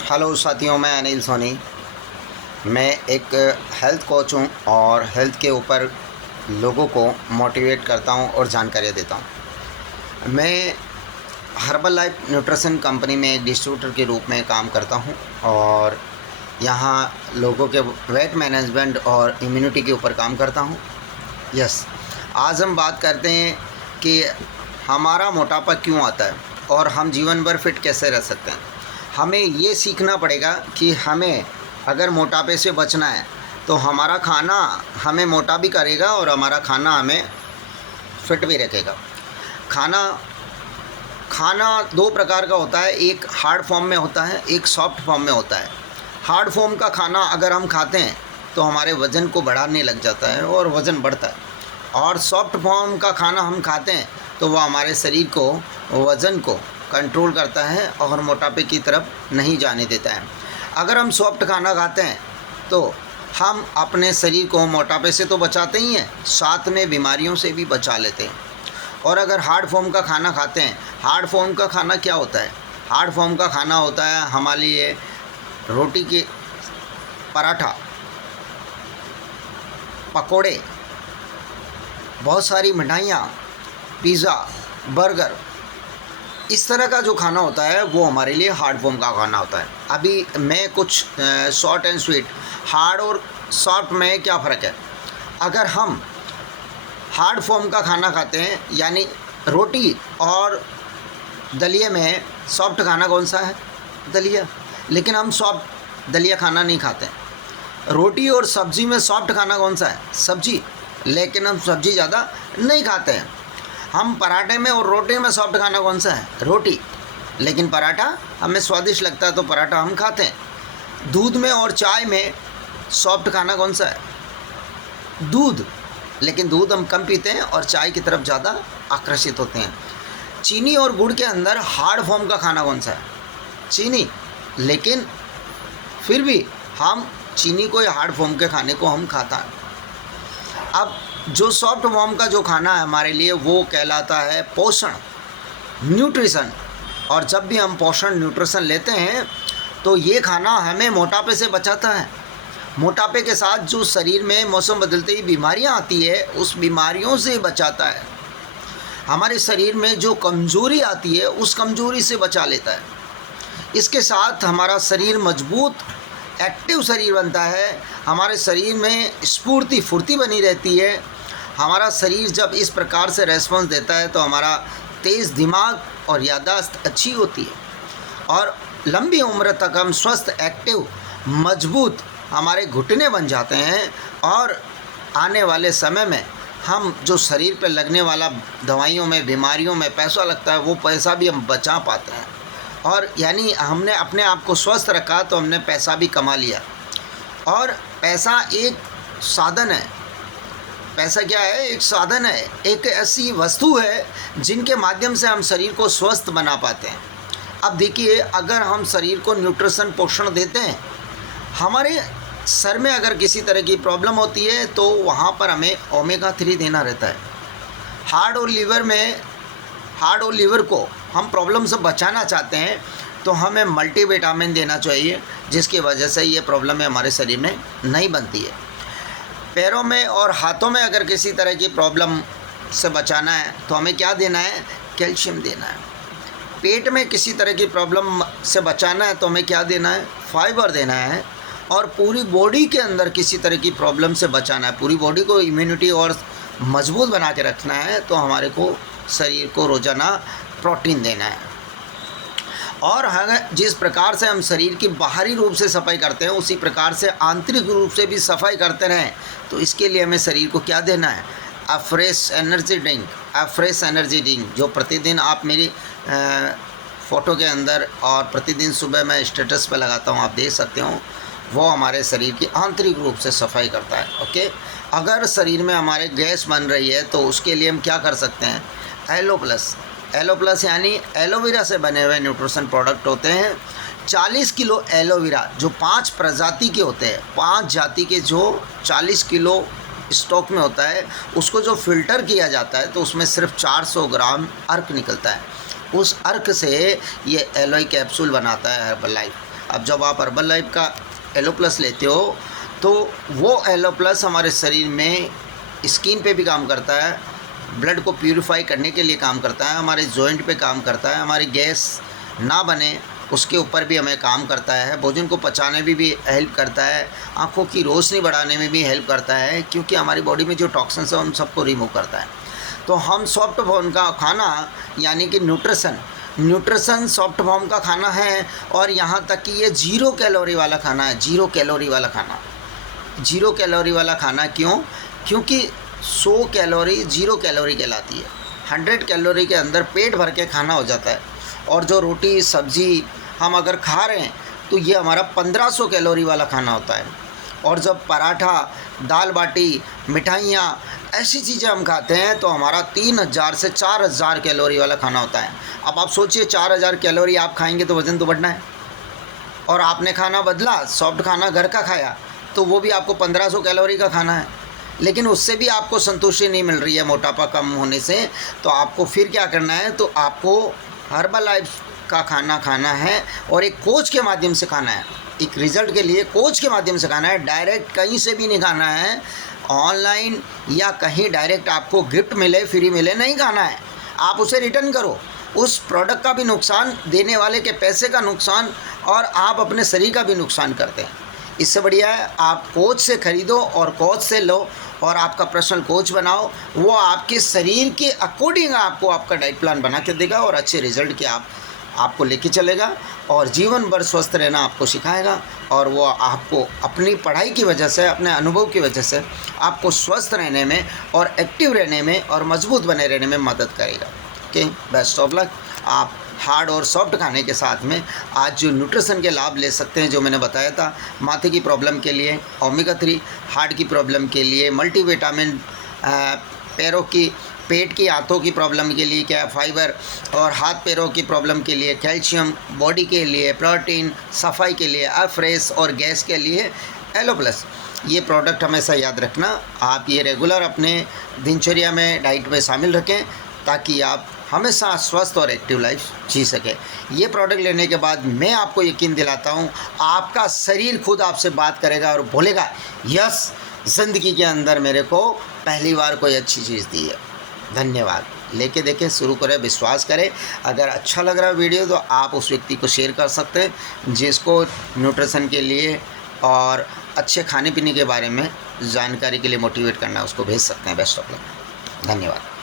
Hello साथियों, मैं अनिल सोनी। मैं एक हेल्थ कोच हूँ और हेल्थ के ऊपर लोगों को मोटिवेट करता हूँ और जानकारियाँ देता हूँ। मैं हर्बल लाइफ न्यूट्रिशन कंपनी में एक डिस्ट्रीब्यूटर के रूप में काम करता हूँ और यहाँ लोगों के वेट मैनेजमेंट और इम्यूनिटी के ऊपर काम करता हूँ। यस, आज हम बात करते हैं कि हमारा मोटापा क्यों आता है और हम जीवन भर फिट कैसे रह सकते हैं। हमें ये सीखना पड़ेगा कि हमें अगर मोटापे से बचना है तो हमारा खाना हमें मोटा भी करेगा और हमारा खाना हमें फिट भी रखेगा। खाना खाना दो प्रकार का होता है, एक हार्ड फॉर्म में होता है, एक सॉफ्ट फॉर्म में होता है। हार्ड फॉर्म का खाना अगर हम खाते हैं तो हमारे वज़न को बढ़ाने लग जाता है और वज़न बढ़ता है, और सॉफ्ट फॉर्म का खाना हम खाते हैं तो वह हमारे शरीर को, वज़न को कंट्रोल करता है और मोटापे की तरफ नहीं जाने देता है। अगर हम सॉफ्ट खाना खाते हैं तो हम अपने शरीर को मोटापे से तो बचाते ही हैं, साथ में बीमारियों से भी बचा लेते हैं। और अगर हार्ड फॉर्म का खाना खाते हैं, हार्ड फॉर्म का खाना क्या होता है? हार्ड फॉर्म का खाना होता है हमारे लिए रोटी के पराठा, पकोड़े, बहुत सारी मिठाइयाँ, पिज़्ज़ा, बर्गर, इस तरह का जो खाना होता है वो हमारे लिए हार्ड फॉर्म का खाना होता है। अभी मैं कुछ शॉर्ट एंड स्वीट, हार्ड और सॉफ्ट में क्या फ़र्क है? अगर हम हार्ड फॉर्म का खाना खाते हैं यानी रोटी और दलिया में, सॉफ्ट खाना कौन सा है? दलिया। लेकिन हम सॉफ्ट दलिया खाना नहीं खाते हैं। रोटी और सब्ज़ी में सॉफ्ट खाना कौन सा है? सब्ज़ी। लेकिन हम सब्ज़ी ज़्यादा नहीं खाते हैं। हम पराठे में और रोटी में सॉफ्ट खाना कौन सा है? रोटी। लेकिन पराठा हमें स्वादिष्ट लगता है तो पराठा हम खाते हैं। दूध में और चाय में सॉफ्ट खाना कौन सा है? दूध। लेकिन दूध हम कम पीते हैं और चाय की तरफ ज़्यादा आकर्षित होते हैं। चीनी और गुड़ के अंदर हार्ड फॉर्म का खाना कौन सा है? चीनी। लेकिन फिर भी हम चीनी को या हार्ड फॉर्म के खाने को हम खाता है। अब जो सॉफ्ट फॉर्म का जो खाना है हमारे लिए वो कहलाता है पोषण, न्यूट्रिशन। और जब भी हम पोषण, न्यूट्रिशन लेते हैं तो ये खाना हमें मोटापे से बचाता है। मोटापे के साथ जो शरीर में मौसम बदलते ही बीमारियां आती है उस बीमारियों से बचाता है। हमारे शरीर में जो कमज़ोरी आती है उस कमज़ोरी से बचा लेता है। इसके साथ हमारा शरीर मजबूत, एक्टिव शरीर बनता है। हमारे शरीर में स्फूर्ति, फुर्ती बनी रहती है। हमारा शरीर जब इस प्रकार से रेस्पॉन्स देता है तो हमारा तेज़ दिमाग और याददाश्त अच्छी होती है और लंबी उम्र तक हम स्वस्थ, एक्टिव, मजबूत हमारे घुटने बन जाते हैं। और आने वाले समय में हम जो शरीर पर लगने वाला दवाइयों में, बीमारियों में पैसा लगता है वो पैसा भी हम बचा पाते हैं। और यानी हमने अपने आप को स्वस्थ रखा तो हमने पैसा भी कमा लिया। और पैसा एक साधन है। पैसा क्या है? एक साधन है, एक ऐसी वस्तु है जिनके माध्यम से हम शरीर को स्वस्थ बना पाते हैं। अब देखिए, अगर हम शरीर को न्यूट्रिशन, पोषण देते हैं, हमारे सर में अगर किसी तरह की प्रॉब्लम होती है तो वहाँ पर हमें ओमेगा 3 देना रहता है। हार्ट और लीवर को हम प्रॉब्लम से बचाना चाहते हैं तो हमें मल्टीविटामिन देना चाहिए, जिसकी वजह से ये प्रॉब्लम हमारे शरीर में नहीं बनती है। पैरों में और हाथों में अगर किसी तरह की प्रॉब्लम से बचाना है तो हमें क्या देना है? कैल्शियम देना है। पेट में किसी तरह की प्रॉब्लम से बचाना है तो हमें क्या देना है? फाइबर देना है। और पूरी बॉडी के अंदर किसी तरह की प्रॉब्लम से बचाना है, पूरी बॉडी को इम्यूनिटी और मजबूत बना के रखना है तो हमारे को शरीर को रोज़ाना प्रोटीन देना है। और अगर जिस प्रकार से हम शरीर की बाहरी रूप से सफाई करते हैं उसी प्रकार से आंतरिक रूप से भी सफाई करते रहें तो इसके लिए हमें शरीर को क्या देना है? फ्रेश एनर्जी ड्रिंक, जो प्रतिदिन आप मेरी फ़ोटो के अंदर और प्रतिदिन सुबह मैं स्टेटस पे लगाता हूँ, आप देख सकते हो। वो हमारे शरीर की आंतरिक रूप से सफाई करता है। ओके। अगर शरीर में हमारे गैस बन रही है तो उसके लिए हम क्या कर सकते हैं? एलो प्लस यानी एलोवेरा से बने हुए न्यूट्रिशन प्रोडक्ट होते हैं। 40 किलो एलोवेरा, जो 5 प्रजाति के होते हैं, 5 जाति के, जो 40 किलो स्टॉक में होता है, उसको जो फ़िल्टर किया जाता है तो उसमें सिर्फ 400 ग्राम अर्क निकलता है। उस अर्क से ये एलोई कैप्सूल बनाता है हर्बल लाइफ। अब जब आप हर्बल लाइफ का एलो प्लस लेते हो तो वो एलो प्लस हमारे शरीर में स्किन पे भी काम करता है, ब्लड को प्यूरिफाई करने के लिए काम करता है, हमारे जॉइंट पे काम करता है, हमारी गैस ना बने उसके ऊपर भी हमें काम करता है, भोजन को पचाने में भी हेल्प करता है, आँखों की रोशनी बढ़ाने में भी हेल्प करता है, क्योंकि हमारी बॉडी में जो टॉक्सिन्स है उन सबको रिमूव करता है। तो हम सॉफ्ट फॉर्म का खाना यानी कि न्यूट्रिशन सॉफ्ट फॉर्म का खाना है, और यहाँ तक कि ये 0 कैलोरी वाला खाना है। 0 कैलोरी वाला खाना, 0 कैलोरी वाला खाना क्यों? क्योंकि 100 कैलोरी 0 कैलोरी कहलाती है। 100 कैलोरी के अंदर पेट भर के खाना हो जाता है, और जो रोटी सब्ज़ी हम अगर खा रहे हैं तो ये हमारा 1500 कैलोरी वाला खाना होता है। और जब पराठा, दाल बाटी, मिठाइयाँ ऐसी चीज़ें हम खाते हैं तो हमारा 3000 से 4000 कैलोरी वाला खाना होता है। अब आप सोचिए 4000 कैलोरी आप खाएंगे तो वज़न तो बढ़ना है, और आपने खाना बदला, सॉफ्ट खाना घर का खाया तो वो भी आपको 1500 कैलोरी का खाना है, लेकिन उससे भी आपको संतुष्टि नहीं मिल रही है मोटापा कम होने से। तो आपको फिर क्या करना है? तो आपको हर्बल लाइफ का खाना खाना है, और एक कोच के माध्यम से खाना है। एक रिज़ल्ट के लिए कोच के माध्यम से खाना है, डायरेक्ट कहीं से भी नहीं खाना है, ऑनलाइन या कहीं डायरेक्ट आपको गिफ्ट मिले, फ्री मिले, नहीं खाना है। आप उसे रिटर्न करो, उस प्रोडक्ट का भी नुकसान, देने वाले के पैसे का नुकसान, और आप अपने शरीर का भी नुकसान करते हैं। इससे बढ़िया है आप कोच से ख़रीदो और कोच से लो, और आपका पर्सनल कोच बनाओ। वो आपके शरीर के अकॉर्डिंग आपको आपका डाइट प्लान बना के देगा, और अच्छे रिजल्ट के आपको लेके चलेगा, और जीवन भर स्वस्थ रहना आपको सिखाएगा। और वो आपको अपनी पढ़ाई की वजह से, अपने अनुभव की वजह से आपको स्वस्थ रहने में और एक्टिव रहने में और मजबूत बने रहने में मदद करेगा। Okay, best of luck. आप हार्ड और सॉफ्ट खाने के साथ में आज जो न्यूट्रिशन के लाभ ले सकते हैं, जो मैंने बताया था, माथे की प्रॉब्लम के लिए ओमेगा 3, हार्ट की प्रॉब्लम के लिए मल्टीविटामिन, पैरों की, पेट की, हाथों की प्रॉब्लम के लिए क्या फाइबर, और हाथ पैरों की प्रॉब्लम के लिए कैल्शियम, बॉडी के लिए प्रोटीन, सफाई के लिए फ्रेश, और गैस के लिए एलो प्लस। ये प्रोडक्ट हमेशा याद रखना, आप ये रेगुलर अपने दिनचर्या में, डाइट में शामिल रखें, ताकि आप हमेशा स्वस्थ और एक्टिव लाइफ जी सकें। ये प्रोडक्ट लेने के बाद मैं आपको यकीन दिलाता हूँ, आपका शरीर खुद आपसे बात करेगा और बोलेगा, यस, ज़िंदगी के अंदर मेरे को पहली बार कोई अच्छी चीज़ दी है। धन्यवाद। लेके देखें, शुरू करें, विश्वास करें। अगर अच्छा लग रहा है वीडियो तो आप उस व्यक्ति को शेयर कर सकते हैं जिसको न्यूट्रिशन के लिए और अच्छे खाने पीने के बारे में जानकारी के लिए मोटिवेट करना है, उसको भेज सकते हैं। Best of luck. धन्यवाद।